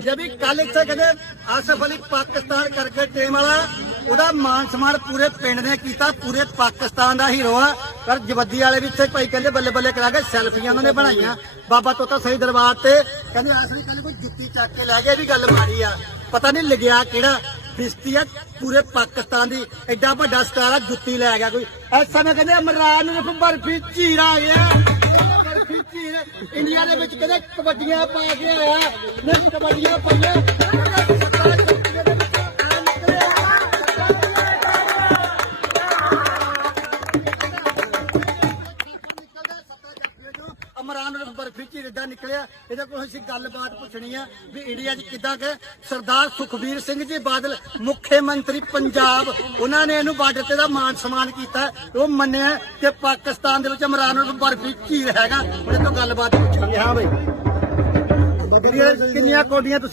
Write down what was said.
जब कल इतने कहते आसफ अली पाकिस्तान करके टीम वाला ਉਹਦਾ ਮਾਨ ਸਨਮਾਨ ਪੂਰੇ ਪਿੰਡ ਨੇ ਕੀਤਾ ਪੂਰੇ ਪਾਕਿਸਤਾਨ ਦਾ ਹੀਰੋ ਆ ਪਰ ਜਵੱਦੀ ਵਾਲੇ ਵੀ ਇੱਥੇ ਭਾਈ ਕਹਿੰਦੇ ਬੱਲੇ ਬੱਲੇ ਕਰਾ ਕੇ ਸੈਲਫੀਆਂ ਉਹਨਾਂ ਨੇ ਬਣਾਈਆਂ ਬਾਬਾ ਤੋਤਾ ਸਹੀ ਦਰਬਾਰ ਤੇ ਕਹਿੰਦੇ ਆਸਰੀ ਕਹਿੰਦੇ ਕੋਈ ਜੁੱਤੀ ਚੱਕ ਕੇ ਲੈ ਗਿਆ ਵੀ ਗੱਲ ਮਾਰੀ ਆ ਪਤਾ ਨਹੀਂ ਲੱਗਿਆ ਕਿਹੜਾ ਫਿਸਤੀ ਆ ਪੂਰੇ ਪਾਕਿਸਤਾਨ ਦੀ ਐਡਾ ਵੱਡਾ ਸਟਾਰ ਆ ਜੁੱਤੀ ਲੈ ਗਿਆ ਕੋਈ ਇਸ ਸਮੇਂ ਕਹਿੰਦੇ ਇਮਰਾਨ ਨੂੰ ਬਰਫੀ ਝੀਰ ਆ ਗਿਆ ਬਰਫੀ ਝੀਰ ਇੰਡੀਆ ਦੇ ਵਿੱਚ ਕਹਿੰਦੇ ਕਬੱਡੀਆਂ ਪਾ ਕੇ ਆਇਆ ਨਹੀਂ ਕਬੱਡੀਆਂ ਪਾਈਆਂ ਇਮਰਾਨ ਨੂੰ ਬਰਫੀ ਝੀਰਦਾ ਨਿਕਲਿਆ ਇਹਦੇ ਕੋਲ ਅਸੀਂ ਗੱਲਬਾਤ ਪੁੱਛਣੀ ਆ ਵੀ ਇੰਡੀਆ 'ਚ ਕਿੱਦਾਂ ਕਿ ਸਰਦਾਰ ਸੁਖਬੀਰ ਸਿੰਘ ਜੀ ਬਾਦਲ ਮੁੱਖ ਮੰਤਰੀ ਪੰਜਾਬ ਉਹਨਾਂ ਨੇ ਇਹਨੂੰ ਬਾਰਡਰ ਤੇ ਦਾ ਮਾਨ ਸਨਮਾਨ ਕੀਤਾ ਉਹ ਮੰਨਿਆ ਕਿ ਪਾਕਿਸਤਾਨ ਦੇ ਵਿੱਚ ਇਮਰਾਨ ਨੂੰ ਬਰਫੀ ਝੀਰ ਹੈਗਾ ਉਹਦੇ ਤੋਂ ਗੱਲਬਾਤ ਪੁੱਛਣੀ ਹਾਂ ਬਈ ਕਿੰਨੀਆਂ ਕੋਡੀਆਂ